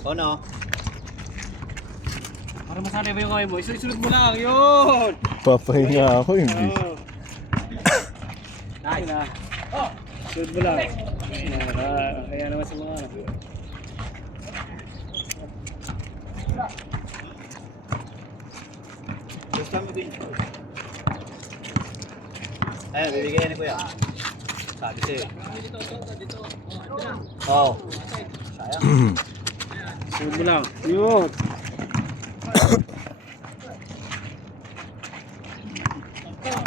O no? Para masanay ba yung kamay mo? Isunod mo lang, yun! Papahinga ako yung bis. Nice na. Sunod mo lang. Kaya naman sa mga ano. Gusto mo din. Ayun, bibigyan ni Kuya. Sabi sa'yo. Oo. Sayang. Sunod mo lang. Yun!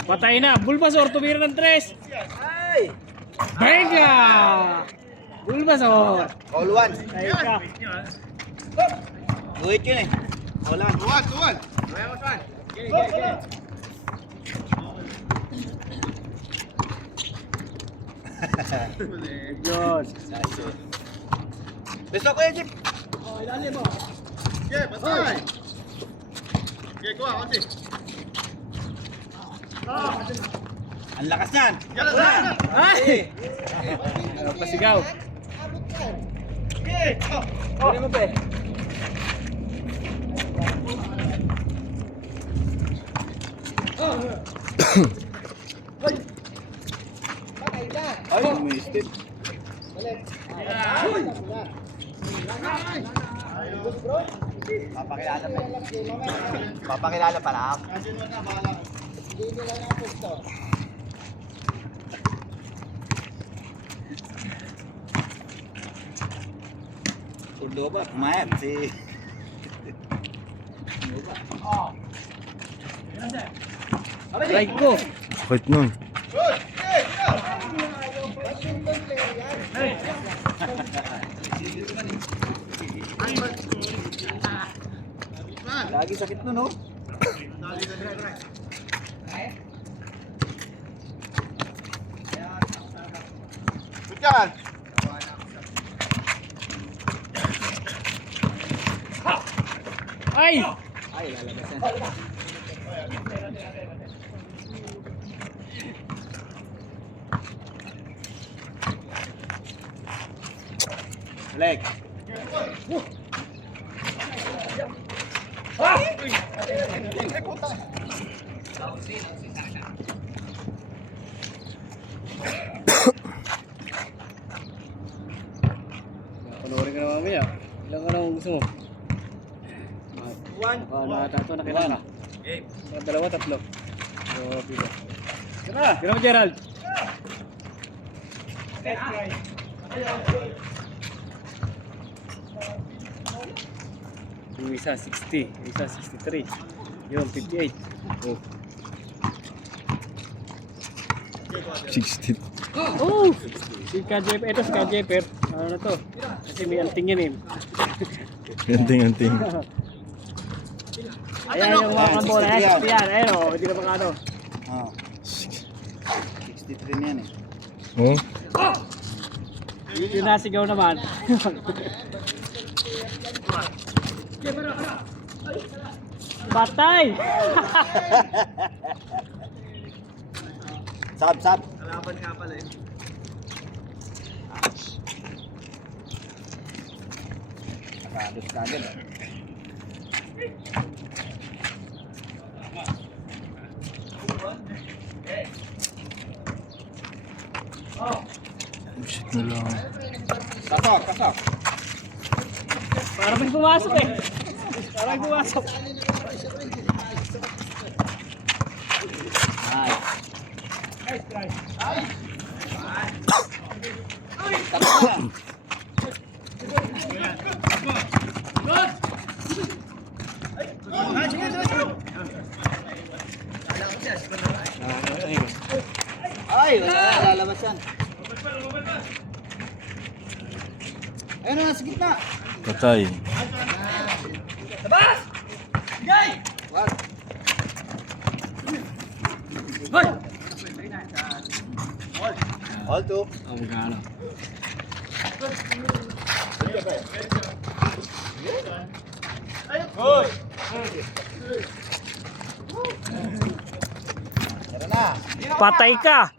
Patay na! Bulbasaur, tumira ng 3! Ay! Venga! Bulbasaur! All one. Patay ka! Buhit yun eh. Wala. Tuwan. Yun! Gusto ko yung jeep. Okay, patay. Okay, kuha, konti. Ang lakas niyan. Yan lang. Ay! Pasigaw! Kunin mo pe. Ay, umistit. Papakilala pa. Papakilala pa lang. Kurdo ba? Kumayat si... Aray ko! Sakit nun. Lagi sakit nun, no? Yan. Ay! Ay, lalabas yan. Leg. Panoorin ka na mamaya. Ilang araw gusto mo? One. Nakatato na kilala. Game. Mga dalawa, tatlo. So, pila. Kira mo, Gerald. Yung isa 60, yung isa 63. Yun, 58. Oh. 60. Oh! Si Kajeper, ito si Kajeper. Ano na to? Kasi may anting yan eh. Anting-anting. Ayan yung mga bola. Ayan, 60 yan. Ayan o, hindi na makano. Oh. 63 na yan eh. Oh? Yung nasigaw naman. Patay! Sab. Kalaban nga pala eh. Nakalos ka agad. Shit na lang. Kasok. Parang may pumasok eh. Parang pumasok. Ay, wala, lalabas yan. Ayun na, sa gitna. Patay. Labas! Gay! Wag. Hoy! All two. Oh, magkano? Hoy! Tara na. Patay ka!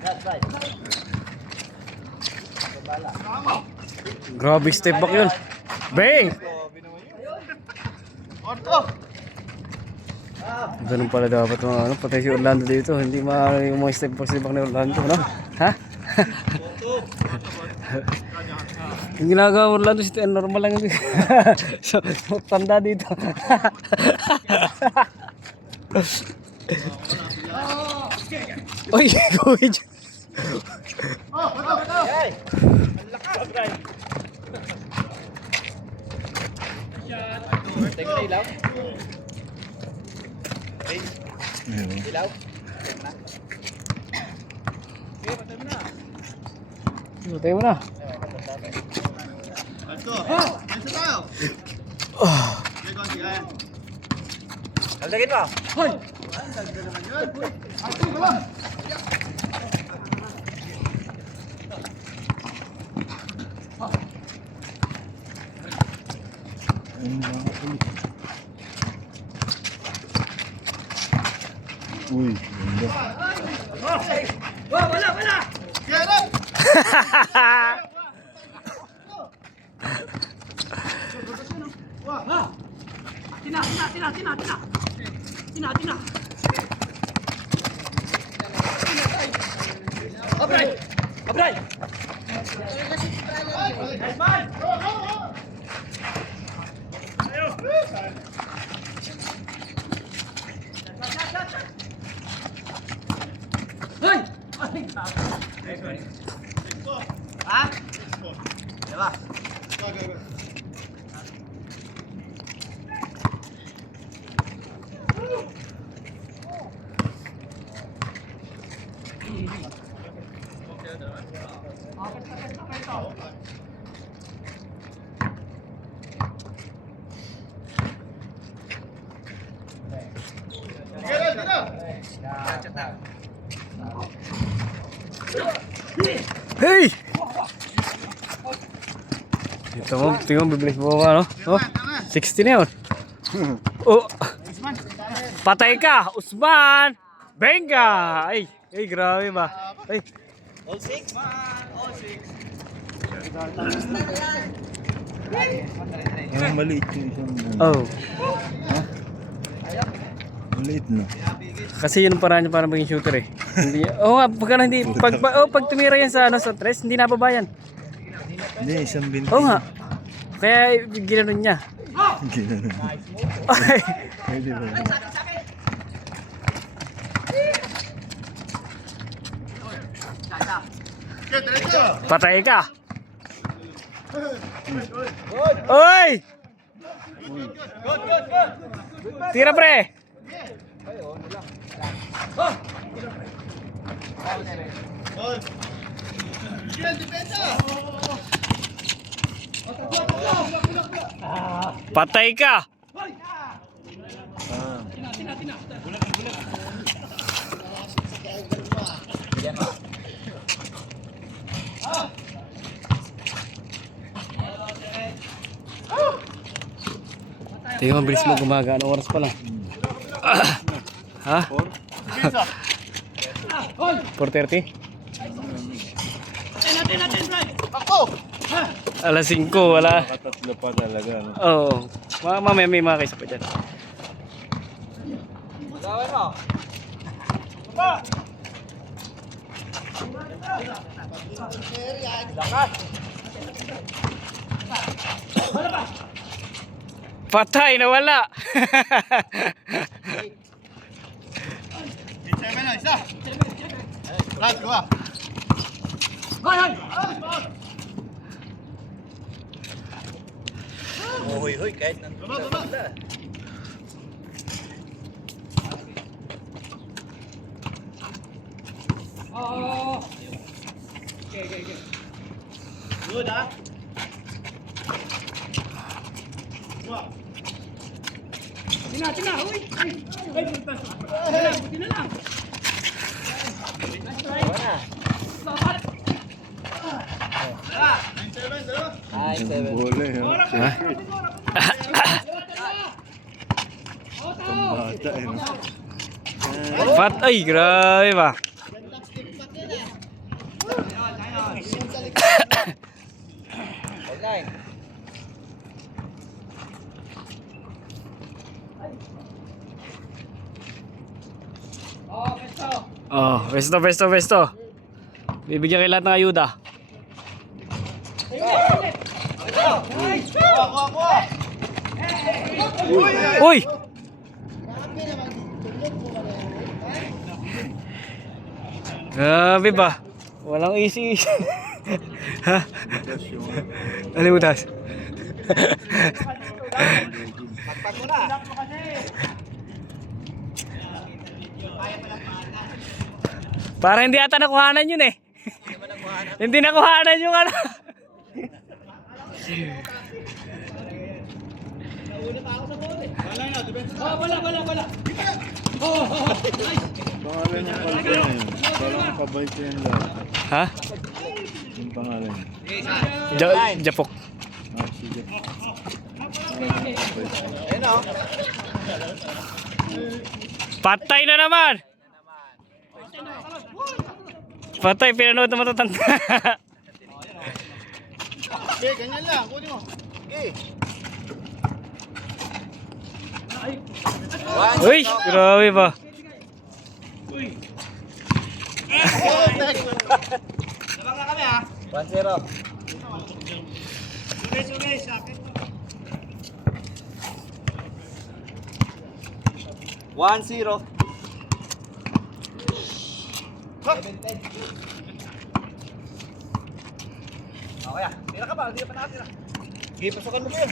That's right. Grabe step back yun. Bang! Orto. Ganun pala dapat mga ano, patay si Orlando dito. Hindi maaari yung mga step back ni Orlando, no? Ha? Yung ginagawa Orlando si normal lang dito. So, tanda dito. Oy, kuwid. Hey! Take na ilaw. Ilaw. Tayo mo na. Orto. Ayos na tayo. Okay, konti. Ayan. Daldagin mo. Uy, ganda. Get up. Abray! Abray! Ha? Diba? Hey! Ito mo, tingnan mo, bibilis mo ba, no? Oh, 60 na yun. Oh, patay ka, Usman! Benga! Ay, grabe ba? Ay, All six? All six. Ang maliit yung isang oh. maliit na. Kasi yun ang paraan niya para maging shooter eh. Hindi, pag tumira yan sa, sa tres, hindi nababayan. Hindi, isang binti. Oo nga. Kaya ginanon niya. Ginanon. Ay, Pwede ba? Get diretso. patay ka. Oy! Tira pre. Get depensa. Patay ka. Tingnan mo, bilis mo gumaga. Anong oras pa lang? Ha? Depensa. 4:30? Ako. Alas 5, wala. Katatlo pa talaga. No? Oo. Mamaya may mga kaisa pa dyan. Gawin mo. Patay na wala. 7 na isa. Rat ko ah. Hoy, hoy, kahit nandun Baba, baba. sila. Good ah. Ay, 7. Bola eh. oh. Ha? Pambata eh. no? Pat, ay, grabe ba? Online. Oh, pesto. Bibigyan kayo lahat ng ayuda. Uy! Grabe ba? Walang easy. Ha? Ano yung utas? Pagpag mo na. Para hindi ata nakuhanan yun eh. Hindi nakuhanan yung ano. Pangalan ng kalbo na yun. Parang kabait yan lahat. Ha? Yung pangalan. Japok. Ah, sige. Ayun o. Patay na naman. Patay, pinanood na matatanda. Okay, ganyan lang. Kunin mo. Okay. Uy, grabe ba? Labang na kami ha. 1-0. Sugay, sa akin. 1-0. Okay ah. Tira ka ba? Hindi pa nakatira. Sige, pasukan mo kayo.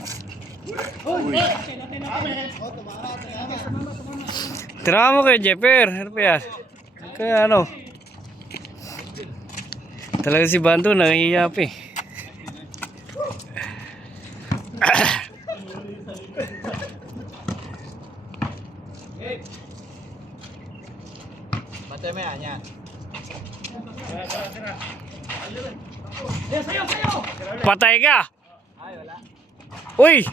Tira mo kay Jeffer. Ano pa yan? Kaya ano? Talaga si Bando nangihiyap eh. Matay mo yan, yan. Patay ka! Ay, wala. Uy!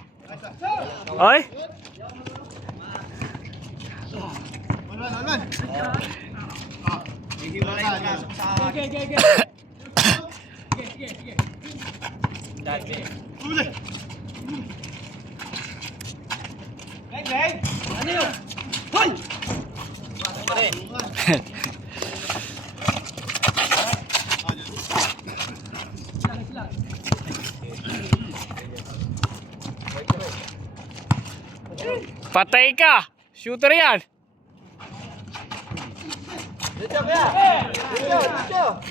Ay! Alman. Dati. Uli. Hey! Ano yun? Hoy! Pare. Patay ka! Shooter yan! Dito kaya. Dito.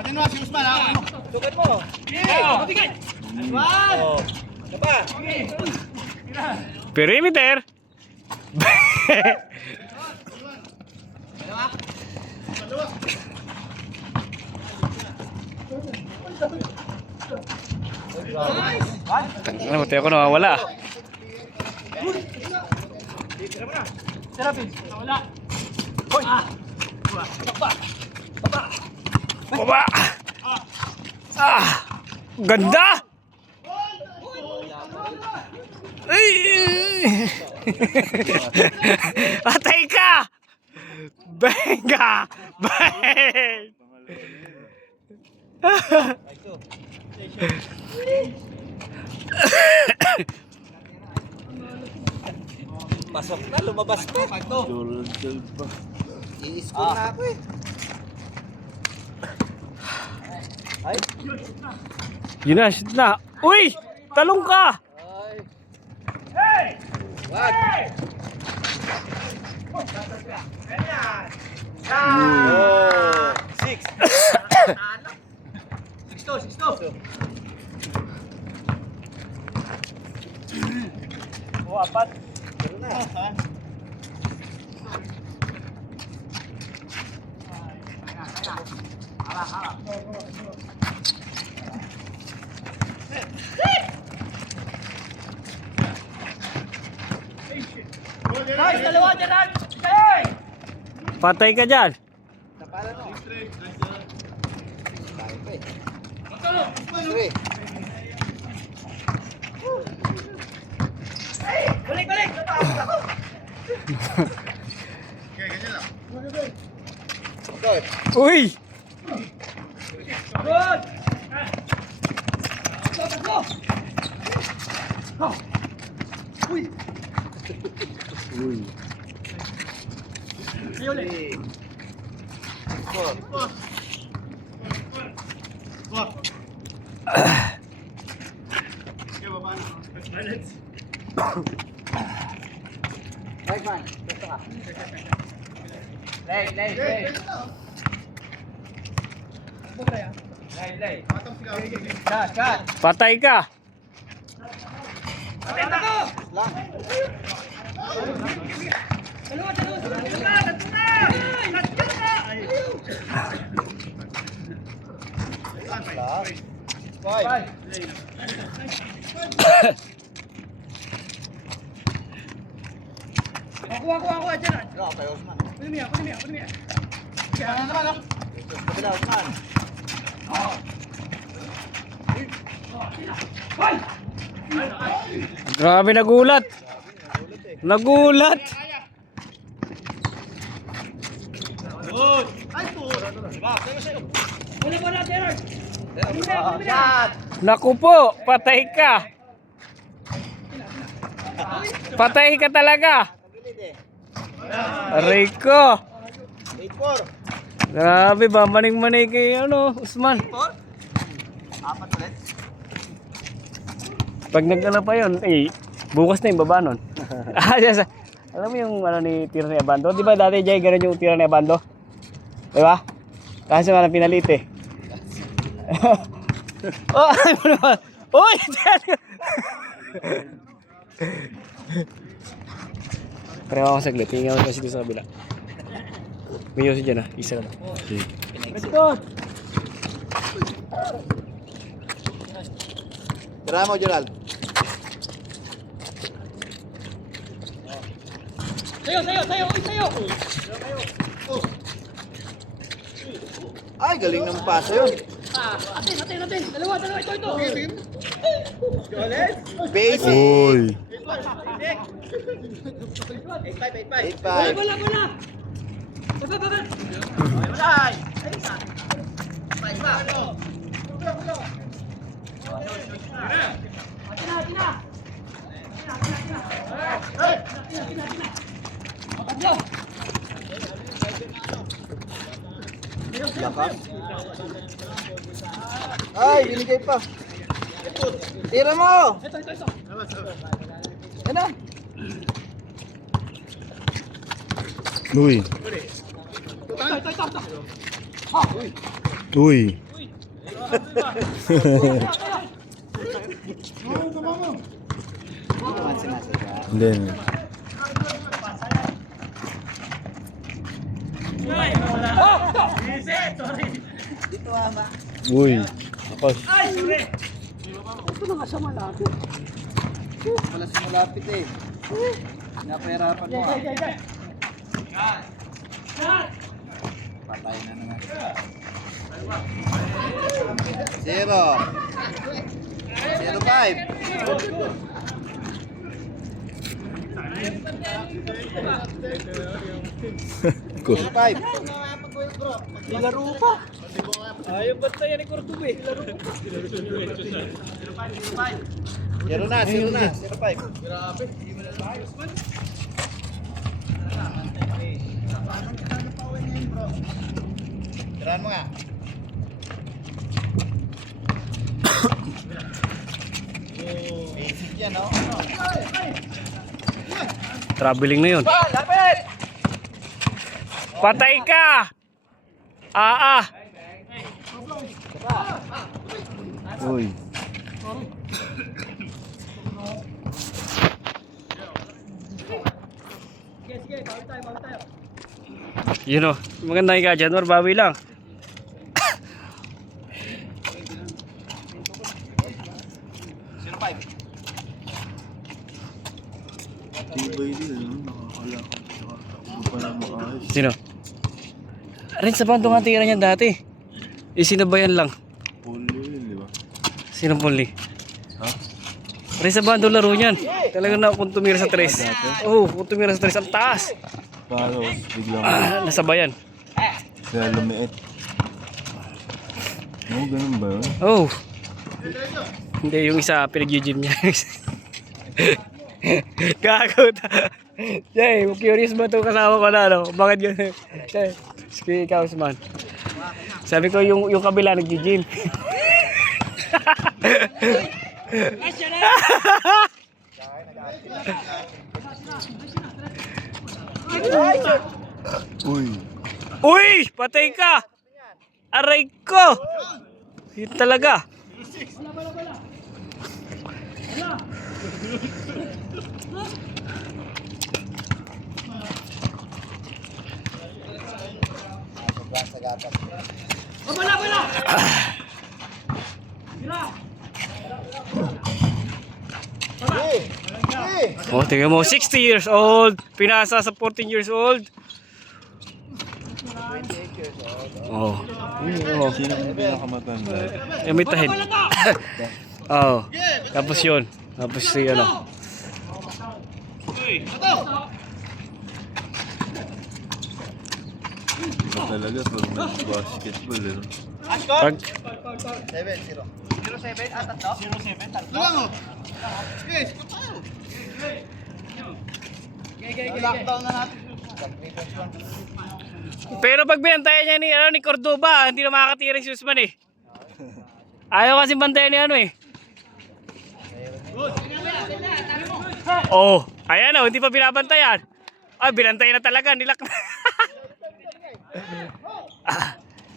Atin mo, si Usman ha. Sukat mo. Oh. Ano pa? Perimeter! Ano, matay ako nawawala. Baba! Ah! Ganda! Ay! Atay ka! Benga! Bang! Pasok na, lumabas pa. Doral pa. I-score na ako eh. Ay. Yun na, shoot na. Uy! Talong ka! Ay. Wag. Oh. 6. 6-2. Oh, 4. Pero na. Patay ka dyan. Tapalan mo. Okay, ganyan lang. Uy! Uy. Okay, baba na. Right man. Gusto ka. Lay. Lay. Matang sigaw. Shot. Patay ka. Lang. Five. Ako kay Osman. Kaya naman ako. Kabila Osman. Grabe nagulat. Nagulat. Shot. Naku po, patay ka. Patay ka talaga. Aray ko. 8-4. Grabe ba, maning-manay kay ano, Usman. Apat ulit. Pag nagkala pa yun, bukas na yung baba nun. Alam mo yung ano ni tira ni Abando? Di ba dati Jay, ganun yung tira ni Abando? Di ba? Kasi nga pinalit eh. Oh, ay mo naman. Uy! Pareho ako saglit. Tingin ako kasi dito sa kabila. May yosi dyan ah. Isa lang. Let's go! Tira mo, Gerald. Ay, galing ng pasa yun. Atin. Dalawa. Ito. Basic. Uy. 8-5. Lakas. Ay, binigay pa. Tira mo. Yan na. Uy. Uy. Hindi. Uy. Lakas. Wala sa malapit eh. Napahirapan mo ah. Patay na naman. 0. 0-5. Laro pa. Ayaw ba't tayo ni Cortube? 0 na. 0-5. Grabe. Tirahan mo nga. Basic yan, no? Traveling na yun. Lapit! Patay ka! Uy. Yun o, maganda yung gadget, bawi lang. Tibay din, ano? Nakakalakad. Sino? Rin sa bando nga tira niya dati. Isinabayan lang. Puli yun, di ba? Sino Poli? Ha? Rin sa bando laro niyan. Talagang na kung tumira sa tres. Oo, kung tumira sa tres, ang taas. Paano? Biglang Nasabayan. kaya lumiit. Oo, ganun ba yun? Oh. Hindi, yung isa pinag-gym niya. Gago ta. Jay, curious ba itong kasama ko na, no? Bakit gano'n? Jay, sige ikaw, Usman. Sabi ko, yung kabila nag-gym. Uy! Uy! Patay ka! Aray ko! Yun talaga. Oh, tingnan mo, 60 years old. Pinasa sa 14 years old. Oh. Sino yung pinakamatanda? May tahid. Oh. Tapos yun. Tapos si ano. Iba talaga pag nag-basketball, eh. Pag 7-0. 0-7 at tatlo? 0-7 tatlo? Ano? Sige, sikot tayo. Lockdown na natin. pero pag binantayan niya ni Cordoba, hindi na makakatira si Usman eh. Ayaw kasi bantayan ni ano eh. Oh, ayan oh, hindi pa binabantayan. Ay, binantayan na talaga, nilak na.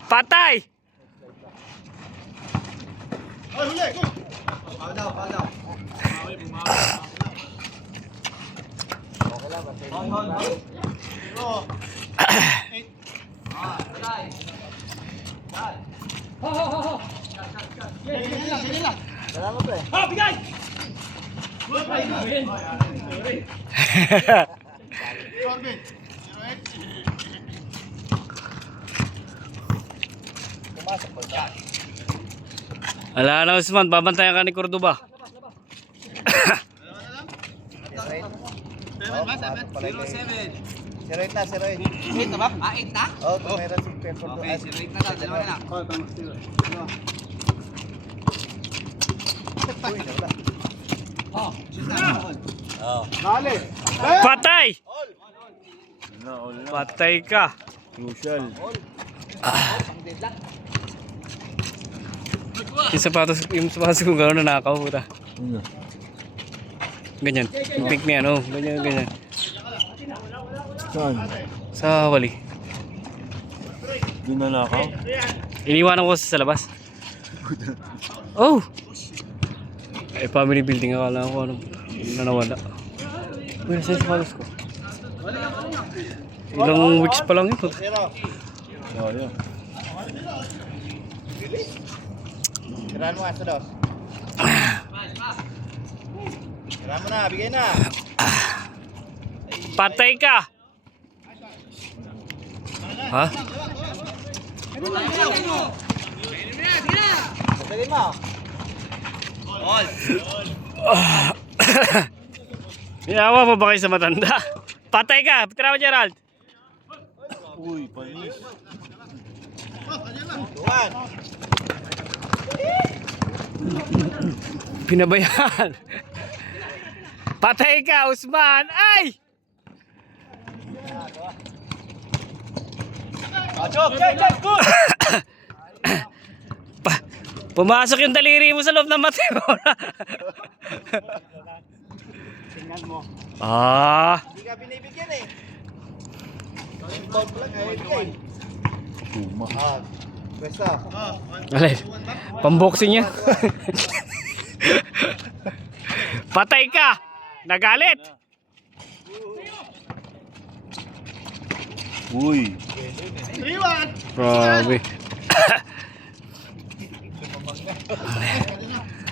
Patay! Ay, huli, go! Pau daw. Sige lang. Salamat eh. Corbin. 0-8. Pumasok pa siya. Ala na Usman, babantayan ka ni Cordoba. 0-7. 0-8 na, 0-8. 8 na ba? 8 na? Oo, tumira si Pepper. Okay, 0-8 na lang, dalawa na lang. Uy, nawala. Dali. Patay! All na. Patay ka. Crucial. Yung sapatos ko gano'n nanakaw puta. Ano? Ganyan. Yung pink niya, no? Ganyan. Saan? Sa wali. Doon na nakaw? Iniwanan ko sa labas. Oh! Eh, family building akala ko ano. Nanawala. Uy, nasa yung sapatos ko. Ilang weeks pa lang yun. Puta. Oo, yun. Tirahan mo nga sa dos. Tirahan mo na, bigay na. Patay ka! Ha? Sasalin mo. Ginawa mo ba kayo sa matanda? Patay ka! Tira mo, Gerald! Uy, panis. Tuwan. Pinabayaan! Patay ka, Usman! Ay! Chok, good! Pumasok yung daliri mo sa loob ng mata mo. Tingnan mo. Ah! Hindi ka binibigyan eh. Bob lang eh, bigay. Puma. Pwesta. Alay, pamboxing yan. Patay ka! Nagalit! Uy. 3-1. Grabe.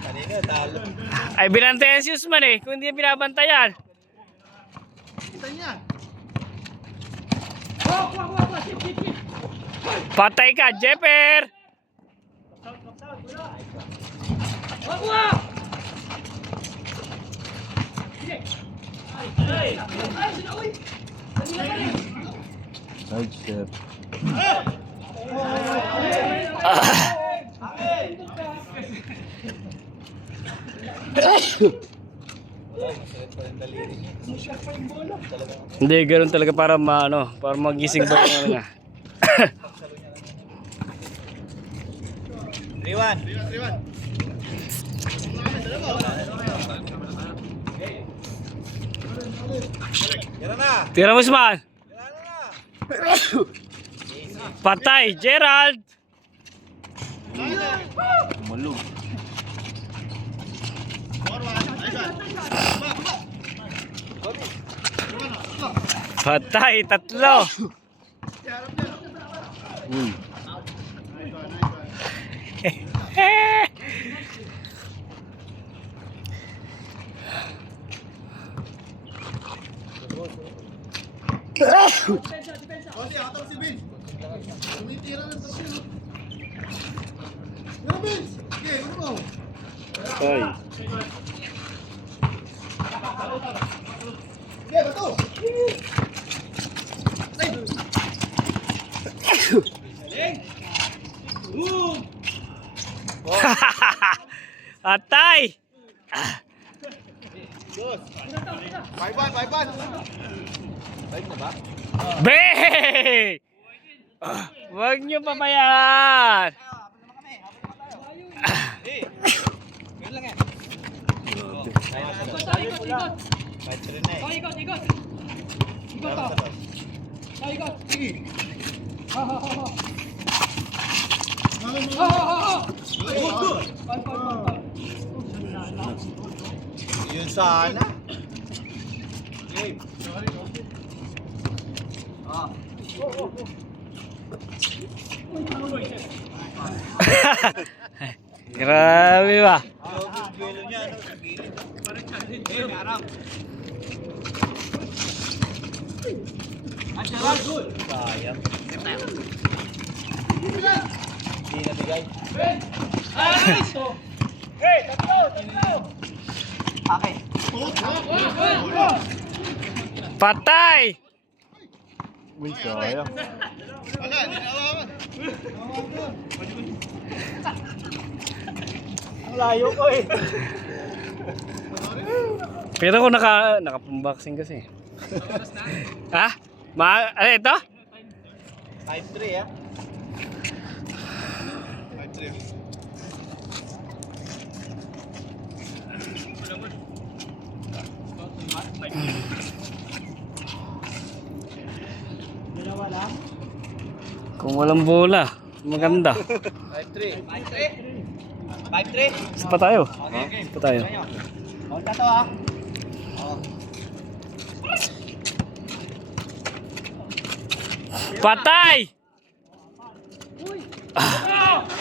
Kanina, talo. Ay, binantayan si Usman eh. Kung hindi binabantayan. Kita niya. Patay ka, Jepper! Side step. Hindi, ganoon talaga para para magising pa yung ano niya. Riwan. Tira na. Tira mo, Usman! Tira na. Patay, Gerald! Malug. Patay, tatlo! Uy. Kasi atang si Vince. Tumitira ng tatlo. Yo, Vince! Okay, ano mo? Ay. Okay, bato! Patay! Bye-bye, bye-bye! Balik na ba? Bang! Huwag niyo pabayaan! Yun lang yan. Ikot, ikot. Kahit sila na eh. Oh, ikot, ikot. Ikot to. Oh, ikot. Sige! Oh, oh, oh, oh. Malay mo! Oh, oh, oh, oh. Good! Pal, pal, pal, pal. Yun sana. Game. Ah. Grabe ba? Yung duelo niya, ano, sa gilid. Eh, harap. Sayang. Hindi nabigay. Okay. Patay! Uy, sayang. Wala, hindi na awakan! Ang layo ko eh. Pero kung naka-unboxing kasi. Ha? Ano ito? 5-3 ah. Kung walang bola, maganda. 5-3. 5-3. Isa pa tayo. Okay, Isa pa tayo. Hold na to ah. Patay!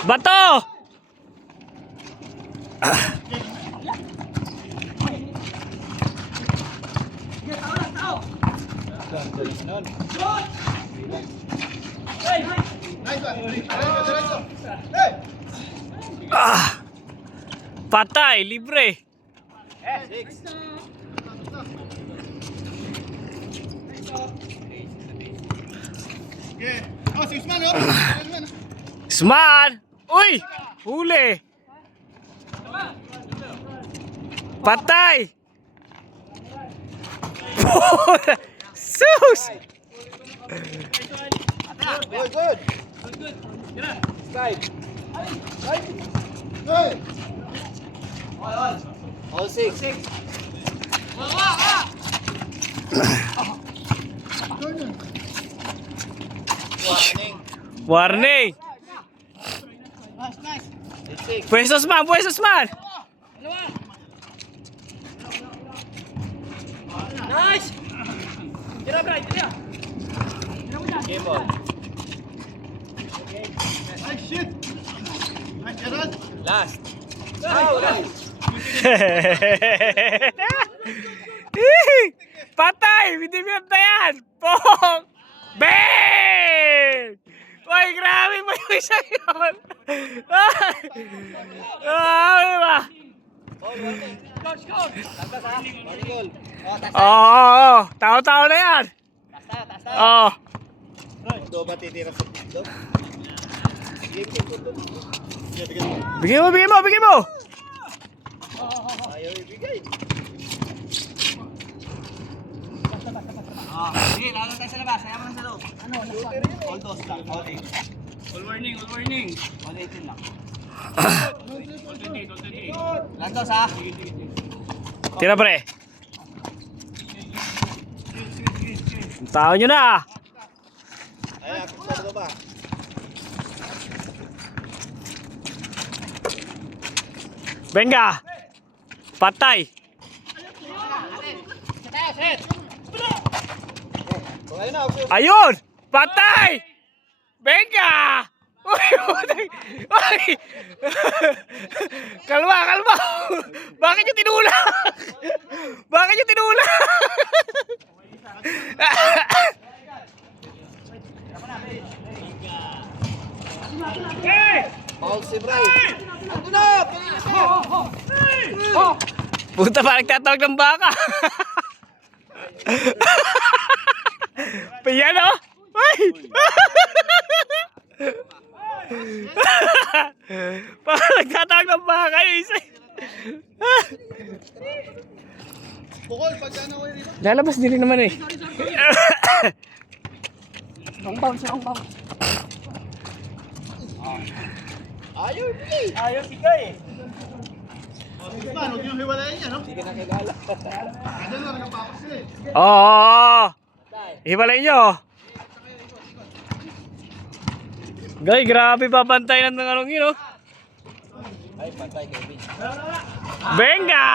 Bato! Nice one! Diretso, diretso! Hey! Patay, libre. 6. Okay. Oh, si Usman, oh! Usman, Usman! Uy! Huli! Patay! Sus! Good, good. Side. Hey! All 6. Warning. Warning! It's 6. Pwesos man! Pwesos man! Nice! Tira, Brian, tira. Game ball. Nice shit! Nice, Gerald! Last. Oh, Patay! Hindi mo na yan! Pong! Bang! Uy, grabe ba yung isa yun? Ay! Grabe ba? Coach, coach. Taas ha? Body goal. Oh, taas Oo, oo. Tao-tao na yan. taas na. Oo. Do ba titira sa do? Bigyan mo, bigyan mo, bigyan mo. Ayaw ibigay. Sige, lalo tayo sa labas. Ayaw mo lang sa loob. All dos lang. All eight. All warning, all warning. All 18 lang. All 28, all 28. Lantos ha? Tira pre. Tao nyo na. Ayan, sa baba. Benga. Patay. So, ayun na. Okay. Ayun! Patay! Benga! Uy! Uy! Kalma, kalma! Bakit yung tinulak? Bakit yung tinulak? Paul si Bray. Ando na! Pililis na! Puta pa nagtatawag ng baka. Piyan o? Uy! Parang nagtatawag ng baka yung isa. Bukol, pag ano ko dito. Lalabas din rin naman eh. Ayaw ibigay. Ayaw bigay. Usman, huwag yung hiwalayin niya, no? Sige na kilala. Diyan na, nagpapas sila eh. Oo. Hiwalay nyo. Guy, grabe babantay ng anong yun, oh. Ay, patay Kevin. Benga!